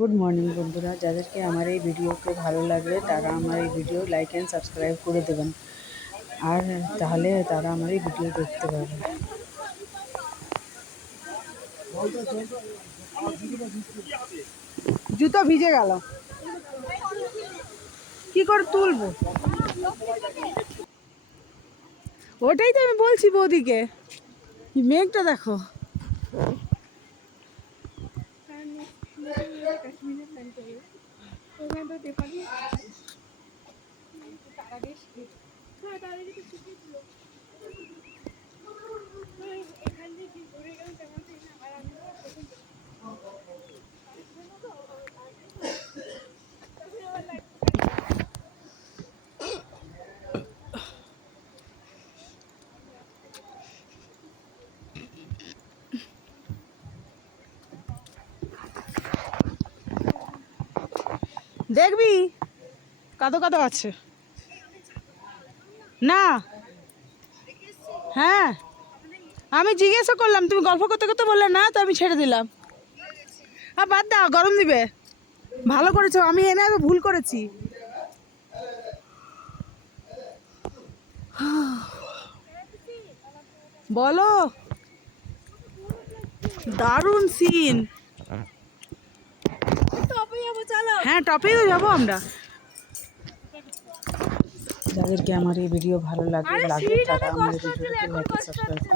Good morning বন্ধুরা, যাদেরকে আমার এই ভিডিওকে ভালো লাগবে তারা আমার এই ভিডিও লাইক অ্যান্ড সাবস্ক্রাইব করে দেবেন, আর তাহলে তারা আমার এই ভিডিও দেখতে পাবে। জুতো ভিজে গেল, কি করে তুলবো? ওটাই তো আমি বলছি বৌদিকে, মেঘটা দেখো। দেখবি কাদো কাদো আছে না? হ্যাঁ, আমি জিজ্ঞাসা করলাম, তুমি গল্প করতে করতে বললে না, তো আমি ছেড়ে দিলাম। আর বাদ দাও, গরম দিবে। ভালো করেছো, আমি এনে আমি ভুল করেছি। বলো। দারুণ সিন। হ্যাঁ, টপেই তো যাবো আমরা। যাদেরকে আমার এই ভিডিও ভালো লাগবে তারা আমার এই ভিডিওটাকে লাইক সাবস্ক্রাইব